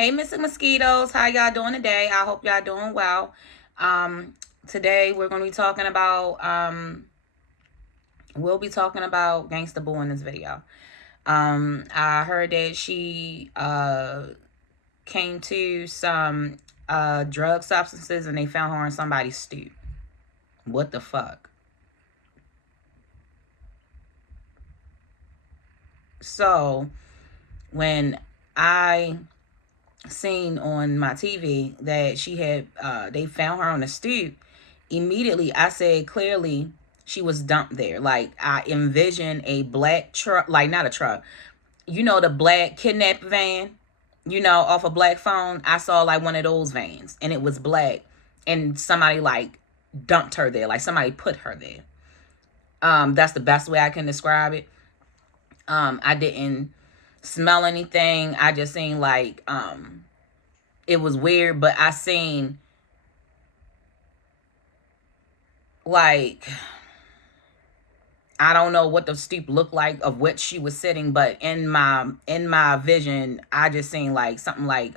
Hey, Mr. Mosquitoes, how y'all doing today? I hope y'all doing well. Today we're going to be talking about, we'll be talking about Gangsta Boo in this video. I heard that she came to some drug substances and they found her on somebody's stoop. What the fuck? So when I seen on my TV that she had they found her on the stoop, immediately I said clearly she was dumped there. Like I envisioned a black truck, like not a truck, you know, the black kidnap van, you know, off a black phone. I saw like one of those vans and it was black and somebody like dumped her there, like somebody put her there. That's the best way I can describe it. I didn't smell anything. I just seen like it was weird, but I seen like I don't know what the stoop looked like of which she was sitting, but in my vision, I just seen like something like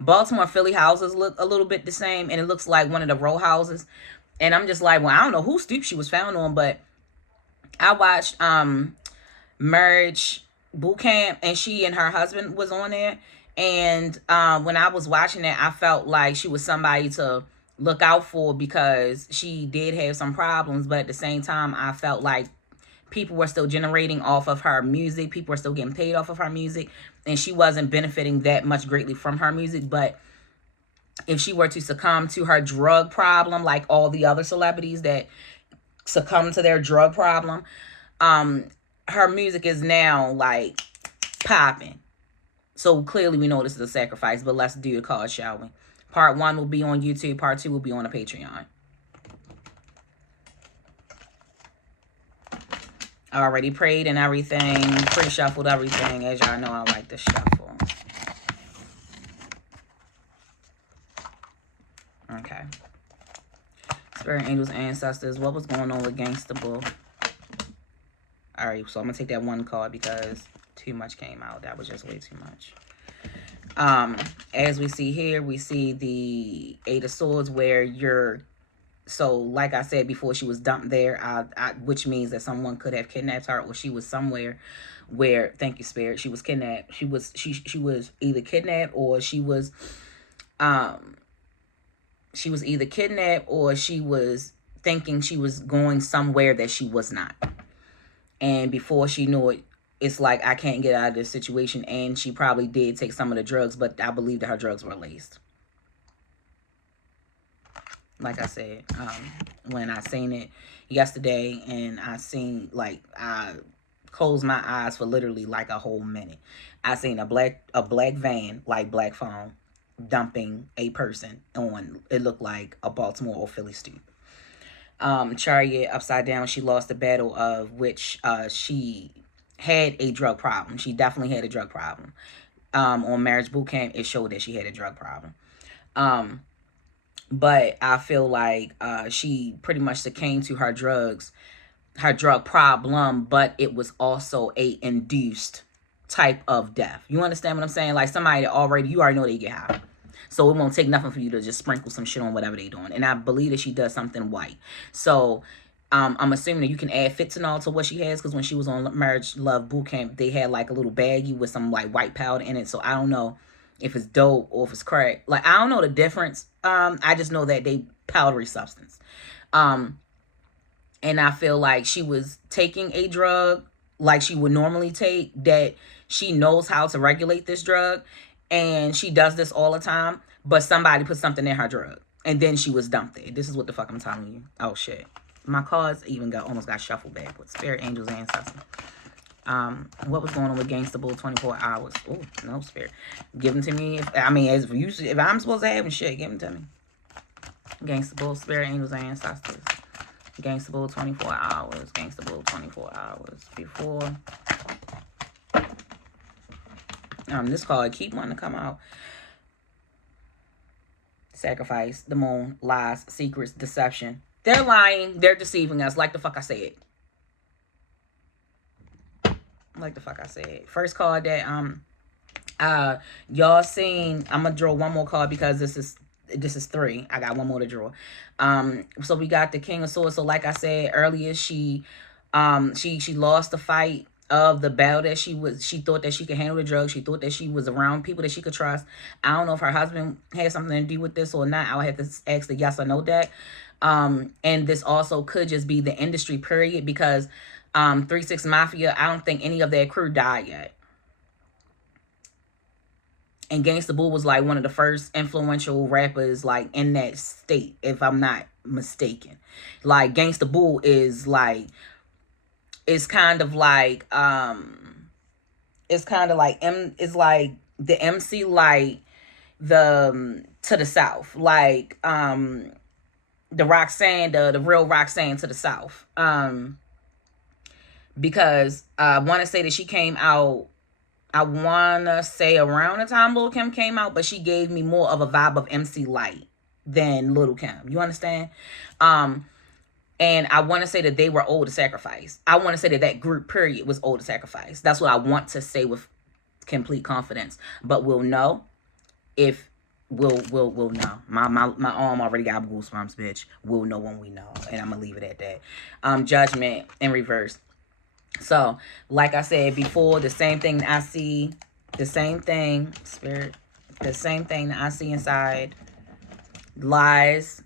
Baltimore Philly houses look a little bit the same, and it looks like one of the row houses. And I'm just like, well, I don't know whose stoop she was found on, but I watched Marriage Boot Camp, and she and her husband was on there. And when I was watching it, I felt like she was somebody to look out for because she did have some problems, but at the same time, I felt like people were still generating off of her music. People were still getting paid off of her music, and she wasn't benefiting that much greatly from her music. But if she were to succumb to her drug problem, like all the other celebrities that succumb to their drug problem, um, her music is now like popping. So clearly we know this is a sacrifice, but let's do the cause, shall we? Part 1 will be on YouTube. Part 2 will be on the Patreon. I already prayed and everything. Pre-shuffled everything. As y'all know, I like to shuffle. Okay. Spirit, angels, ancestors. What was going on with Gangsta Boo? Alright, so I'm going to take that one card because too much came out. That was just way too much. As we see here, we see the Eight of Swords where you're... So, like I said before, she was dumped there, which means that someone could have kidnapped her, or she was somewhere where, thank you, Spirit, she was kidnapped. She was either kidnapped or she was either kidnapped or she was thinking she was going somewhere that she was not. And before she knew it, it's like, I can't get out of this situation. And she probably did take some of the drugs, but I believe that her drugs were laced. Like I said, when I seen it yesterday and I seen, like, I closed my eyes for literally like a whole minute. I seen a black van, like black phone, dumping a person on, it looked like a Baltimore or Philly stoop. Chariot upside down, she lost the battle of which she had a drug problem. She definitely had a drug problem. On Marriage Boot Camp, it showed that she had a drug problem. But I feel like she pretty much succumbed to her drugs, her drug problem, but it was also a induced type of death. You understand what I'm saying? Like somebody that already, you already know they get high. So it won't take nothing for you to just sprinkle some shit on whatever they doing. And I believe that she does something white. So I'm assuming that you can add fentanyl to what she has, because when she was on Marriage Love Boot Camp, they had like a little baggie with some like white powder in it. So I don't know if it's dope or if it's crack. Like, I don't know the difference. I just know that they powdery substance. And I feel like she was taking a drug like she would normally take, that she knows how to regulate this drug, and she does this all the time, but somebody put something in her drug, and then she was dumped there. This is what the fuck I'm telling you. Oh, shit. My cards even almost got shuffled backwards. Spirit, angels, ancestors. What was going on with Gangsta Boo 24 hours? Oh, no, Spirit. Give them to me. If I'm supposed to have them, shit, give them to me. Gangsta Boo, Spirit, angels, ancestors. Gangsta Boo 24 hours. Gangsta Boo 24 hours. Before. This card keep wanting to come out. Sacrifice, the moon, lies, secrets, deception. They're lying. They're deceiving us, like the fuck I said. Like the fuck I said. First card that Y'all seen, I'm gonna draw one more card because this is three. I got one more to draw. So we got the King of Swords. So like I said earlier, she lost the fight of the battle that she thought that she could handle the drugs. She thought that she was around people that she could trust. I don't know if her husband had something to do with this or not. I would have to ask the yes or no deck. And this also could just be the industry period because 3-6 Mafia, I don't think any of their crew died yet. And GANGSTA BOO was like one of the first influential rappers like in that state, if I'm not mistaken. Like GANGSTA BOO is like, it's kind of like it's like the MC, like the to the south, like the Roxanne, the real Roxanne to the south. Because I want to say that she came out, I want to say around the time Lil Kim came out, but she gave me more of a vibe of MC Light than Lil Kim. You understand? And I want to say that they were old to sacrifice. I want to say that that group period was old to sacrifice. That's what I want to say with complete confidence. But we'll know if we'll know. My arm already got goosebumps, bitch. We'll know when we know. And I'm gonna leave it at that. Judgment in reverse. So, like I said before, the same thing I see, the same thing, spirit, the same thing that I see inside, lies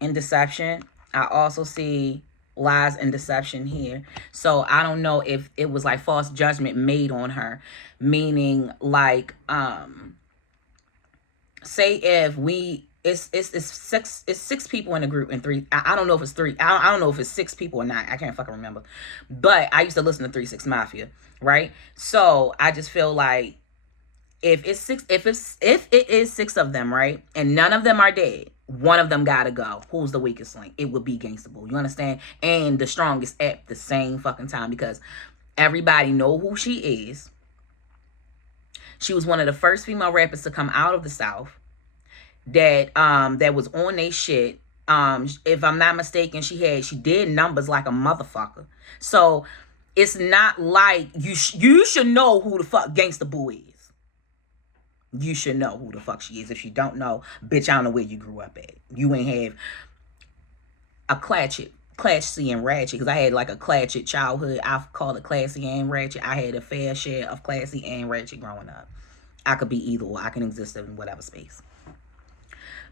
and deception. I also see lies and deception here. So, I don't know if it was like false judgment made on her, meaning like, say if we, it's six people in a group and three. I don't know if it's three. I don't know if it's six people or not. I can't fucking remember. But I used to listen to 3-6 Mafia, right? So I just feel like if it is six of them, right, and none of them are dead, one of them gotta go. Who's the weakest link? It would be GANGSTA BOO. You understand? And the strongest at the same fucking time because everybody know who she is. She was one of the first female rappers to come out of the South that was on they shit. If I'm not mistaken, she did numbers like a motherfucker. So it's not like you should know who the fuck GANGSTA BOO is. You should know who the fuck she is. If you don't know, bitch, I don't know where you grew up at. You ain't have a classy and ratchet, because I had like a classy childhood. I call it classy and ratchet. I had a fair share of classy and ratchet growing up. I could be either or. I can exist in whatever space.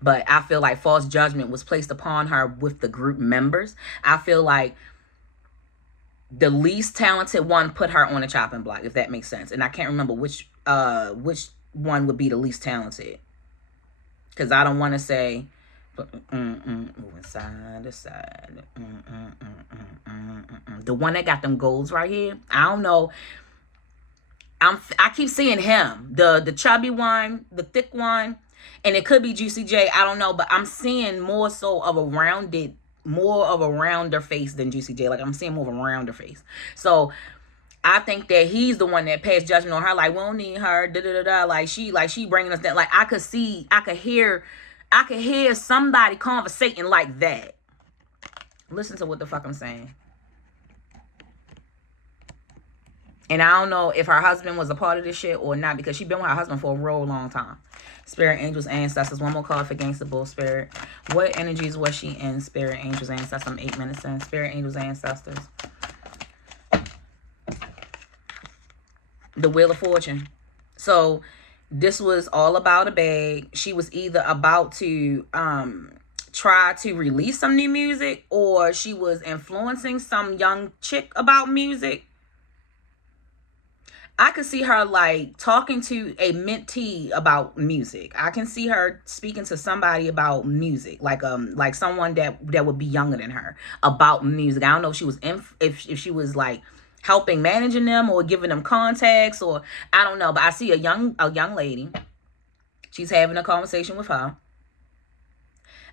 But I feel like false judgment was placed upon her with the group members. I feel like the least talented one put her on a chopping block, if that makes sense. And I can't remember which one would be the least talented. Because I don't want to say moving side to side. The one that got them goals right here. I don't know. I keep seeing him. The chubby one, the thick one. And it could be Juicy J. I don't know. But I'm seeing more so of a rounder face than Juicy J. Like I'm seeing more of a rounder face. So I think that he's the one that passed judgment on her. Like, we don't need her. Da da da da. Like she bringing us that. Like I could hear somebody conversating like that. Listen to what the fuck I'm saying. And I don't know if her husband was a part of this shit or not, because she been with her husband for a real long time. Spirit, angels, ancestors. One more card for GANGSTA BOO. Spirit. What energies was she in? Spirit, angels, ancestors. I'm 8 minutes in. Spirit, angels, ancestors. The Wheel of Fortune. So this was all about a bag. She was either about to try to release some new music, or she was influencing some young chick about music. I could see her like talking to a mentee about music. I can see her speaking to somebody about music, like someone that would be younger than her about music. I don't know if she was if she was like helping managing them or giving them contacts, or I don't know. But I see a young lady. She's having a conversation with her.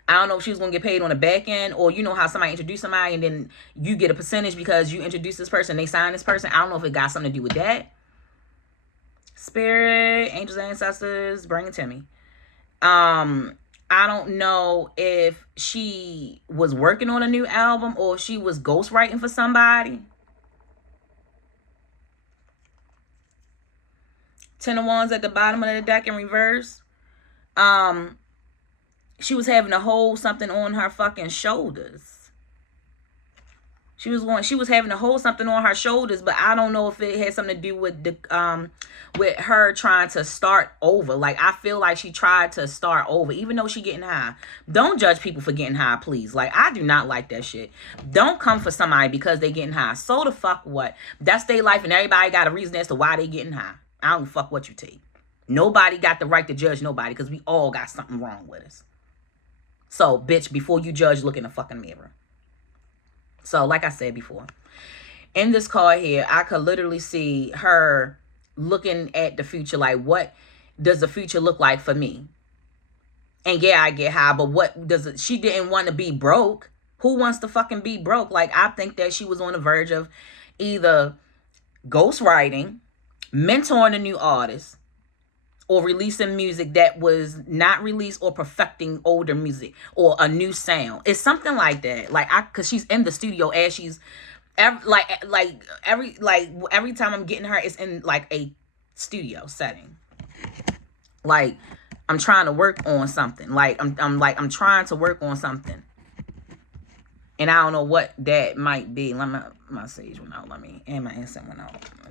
I don't know if she was going to get paid on the back end, or you know how somebody introduce somebody and then you get a percentage because you introduce this person, they sign this person. I don't know if it got something to do with that. Spirit, angels, ancestors, bring it to me. I don't know if she was working on a new album or if she was ghostwriting for somebody. Ten of Wands at the bottom of the deck in reverse. She was having to hold something on her fucking shoulders. She was having to hold something on her shoulders, but I don't know if it had something to do with the with her trying to start over. Like, I feel like she tried to start over, even though she getting high. Don't judge people for getting high, please. Like, I do not like that shit. Don't come for somebody because they getting high. So the fuck what? That's their life, and everybody got a reason as to why they getting high. I don't fuck what you take. Nobody got the right to judge nobody because we all got something wrong with us. So, bitch, before you judge, look in the fucking mirror. So, like I said before, in this card here, I could literally see her looking at the future. Like, what does the future look like for me? And yeah, I get high, but what does it? She didn't want to be broke. Who wants to fucking be broke? Like, I think that she was on the verge of either ghostwriting, mentoring a new artist, or releasing music that was not released, or perfecting older music or a new sound. It's something like that. Like, cause she's in the studio as she's every time I'm getting her, it's in like a studio setting. Like, I'm trying to work on something. Like, I'm trying to work on something. And I don't know what that might be. Let me, my sage went out. And my incense went out.